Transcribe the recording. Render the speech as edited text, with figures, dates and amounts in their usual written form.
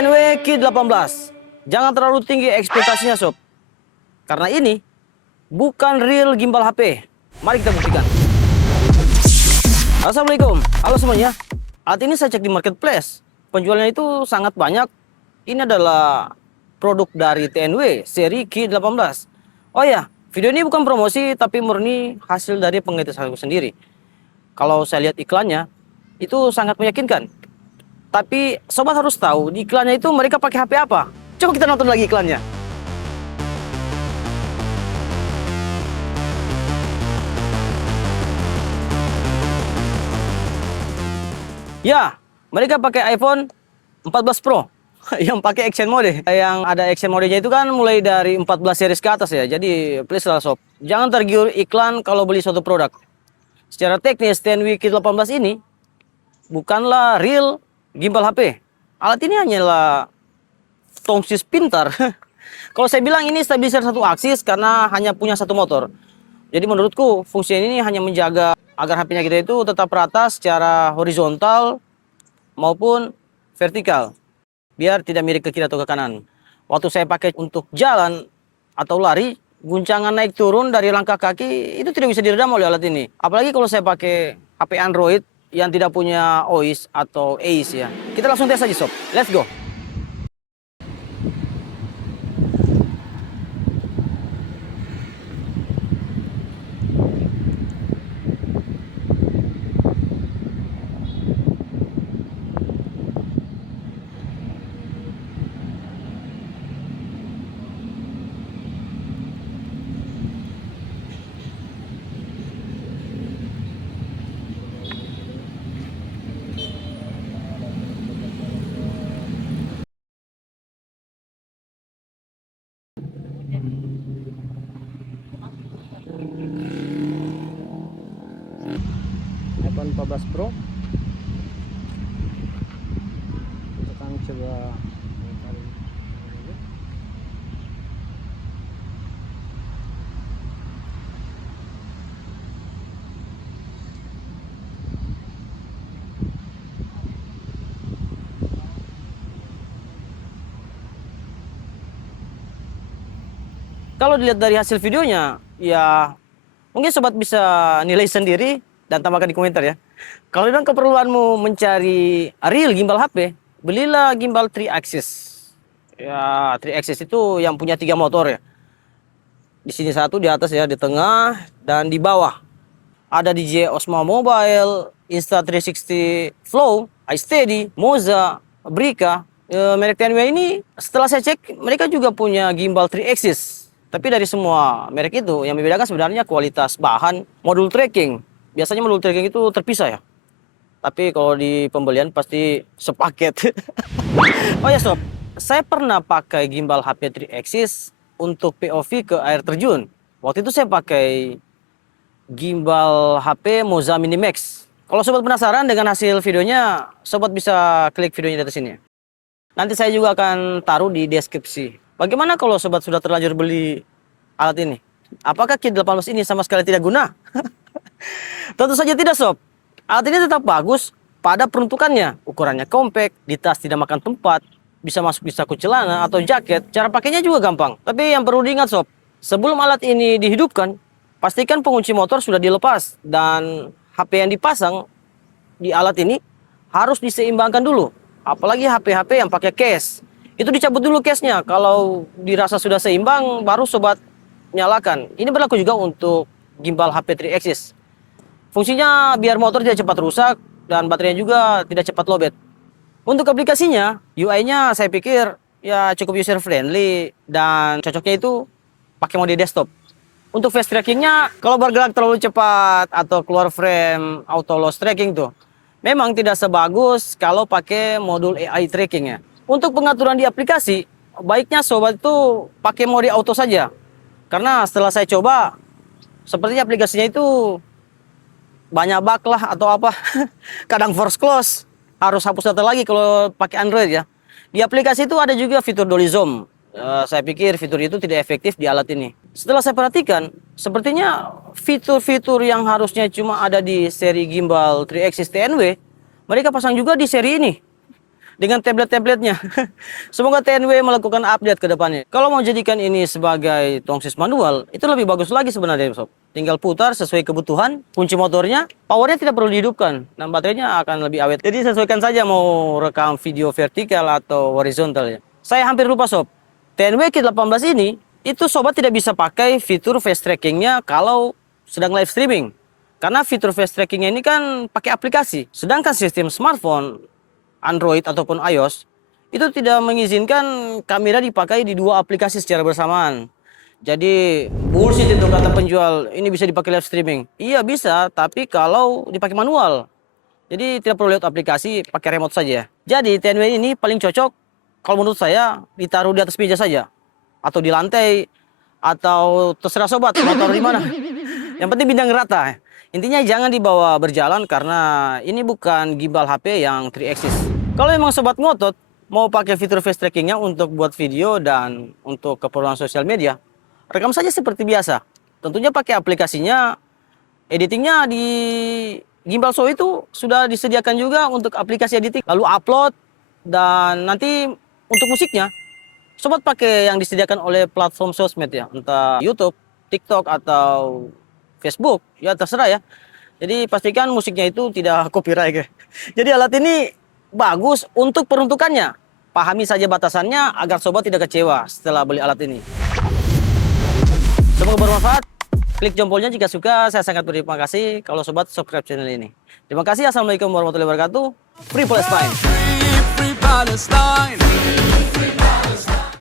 TNW Q18. Jangan terlalu tinggi ekspektasinya sob, karena ini bukan real gimbal HP. Mari kita buktikan. Assalamualaikum, halo semuanya. Alat ini saya cek di marketplace, penjualnya itu sangat banyak. Ini adalah produk dari TNW seri Q18. Oh ya, video ini bukan promosi tapi murni hasil dari penelitian saya sendiri. Kalau saya lihat iklannya itu sangat meyakinkan. Tapi sobat harus tahu di iklannya itu mereka pakai HP apa. Coba kita nonton lagi iklannya. Ya, mereka pakai iPhone 14 Pro yang pakai action mode. Yang ada action modenya itu kan mulai dari 14 series ke atas ya. Jadi please lah sob, jangan tergiur iklan kalau beli suatu produk. Secara teknis TNW Q18 ini bukanlah real gimbal HP. Alat ini hanyalah tongsis pintar. Kalau saya bilang ini stabilizer satu aksis karena hanya punya satu motor. Jadi menurutku fungsi ini hanya menjaga agar HP-nya kita itu tetap rata secara horizontal maupun vertikal, biar tidak miring ke kiri atau ke kanan. Waktu saya pakai untuk jalan atau lari, guncangan naik turun dari langkah kaki itu tidak bisa diredam oleh alat ini. Apalagi kalau saya pakai HP Android yang tidak punya OIS atau AIS ya. Kita langsung tes aja sob. Let's go. iPhone 14 Pro. Kita akan coba kalau dilihat dari hasil videonya, ya mungkin sobat bisa nilai sendiri dan tambahkan di komentar ya. Kalau memang keperluanmu mencari real gimbal HP, belilah gimbal 3 axis. Ya, 3 axis itu yang punya 3 motor ya. Di sini satu, di atas ya, di tengah dan di bawah. Ada DJI Osmo Mobile, Insta360 Flow, iSteady, Moza, Brica. Merek TNW ini setelah saya cek mereka juga punya gimbal 3 axis. Tapi dari semua merek itu yang membedakan sebenarnya kualitas bahan, modul tracking. Biasanya modul tracking itu terpisah ya. Tapi kalau di pembelian pasti sepaket. Oh ya sob, saya pernah pakai gimbal HP 3 axis untuk POV ke air terjun. Waktu itu saya pakai gimbal HP Moza Mini Max. Kalau sobat penasaran dengan hasil videonya, sobat bisa klik videonya di atas sini. Nanti saya juga akan taruh di deskripsi. Bagaimana kalau sobat sudah terlanjur beli alat ini? Apakah Q18 ini sama sekali tidak guna? Tentu saja tidak sob. Alat ini tetap bagus pada peruntukannya. Ukurannya compact, di tas tidak makan tempat, bisa masuk di saku celana atau jaket. Cara pakainya juga gampang. Tapi yang perlu diingat sob, sebelum alat ini dihidupkan, pastikan pengunci motor sudah dilepas. Dan HP yang dipasang di alat ini harus diseimbangkan dulu. Apalagi HP-HP yang pakai case. Itu dicabut dulu case-nya. Kalau dirasa sudah seimbang, baru sobat nyalakan. Ini berlaku juga untuk gimbal HP 3 axis. Fungsinya biar motor tidak cepat rusak dan baterainya juga tidak cepat lowbat. Untuk aplikasinya, UI-nya saya pikir ya cukup user friendly dan cocoknya itu pakai mode desktop. Untuk fast trackingnya, kalau bergerak terlalu cepat atau keluar frame auto loss tracking tuh, memang tidak sebagus kalau pakai modul AI tracking ya. Untuk pengaturan di aplikasi, baiknya sobat itu pakai mode auto saja. Karena setelah saya coba, sepertinya aplikasinya itu banyak bug lah atau apa. Kadang force close, harus hapus data lagi kalau pakai Android ya. Di aplikasi itu ada juga fitur dolly zoom. Saya pikir fitur itu tidak efektif di alat ini. Setelah saya perhatikan, sepertinya fitur-fitur yang harusnya cuma ada di seri gimbal 3 axis TNW, mereka pasang juga di seri ini. dengan tablet-tabletnya. Semoga TNW melakukan update ke depannya. Kalau mau jadikan ini sebagai tongsis manual, itu lebih bagus lagi sebenarnya sob. Tinggal putar sesuai kebutuhan, kunci motornya, powernya tidak perlu dihidupkan, dan baterainya akan lebih awet. Jadi sesuaikan saja mau rekam video vertikal atau horizontal ya. Saya hampir lupa sob, TNW Kit 18 ini, itu sobat tidak bisa pakai fitur fast trackingnya kalau sedang live streaming. Karena fitur fast trackingnya ini kan pakai aplikasi. Sedangkan sistem smartphone, Android ataupun iOS, itu tidak mengizinkan kamera dipakai di dua aplikasi secara bersamaan. Jadi bullshit itu kata penjual, ini bisa dipakai live streaming. Iya bisa, tapi kalau dipakai manual. Jadi tidak perlu lihat aplikasi, pakai remote saja. Jadi TNW ini paling cocok kalau menurut saya ditaruh di atas meja saja. Atau di lantai, atau terserah sobat mau taruh di mana. Yang penting bidang rata. Intinya jangan dibawa berjalan karena ini bukan gimbal HP yang 3 axis. Kalau memang sobat ngotot mau pakai fitur fast trackingnya untuk buat video dan untuk keperluan sosial media, rekam saja seperti biasa. Tentunya pakai aplikasinya, editingnya di Gimbal Show itu sudah disediakan juga untuk aplikasi editing. Lalu upload dan nanti untuk musiknya, sobat pakai yang disediakan oleh platform sosmed ya, entah YouTube, TikTok atau Facebook, ya terserah ya. Jadi pastikan musiknya itu tidak copyright ya. Jadi alat ini bagus untuk peruntukannya. Pahami saja batasannya agar sobat tidak kecewa setelah beli alat ini. Semoga bermanfaat. Klik jempolnya jika suka. Saya sangat berterima kasih kalau sobat subscribe channel ini. Terima kasih. Assalamualaikum warahmatullahi wabarakatuh. Free Palestine. Free Palestine.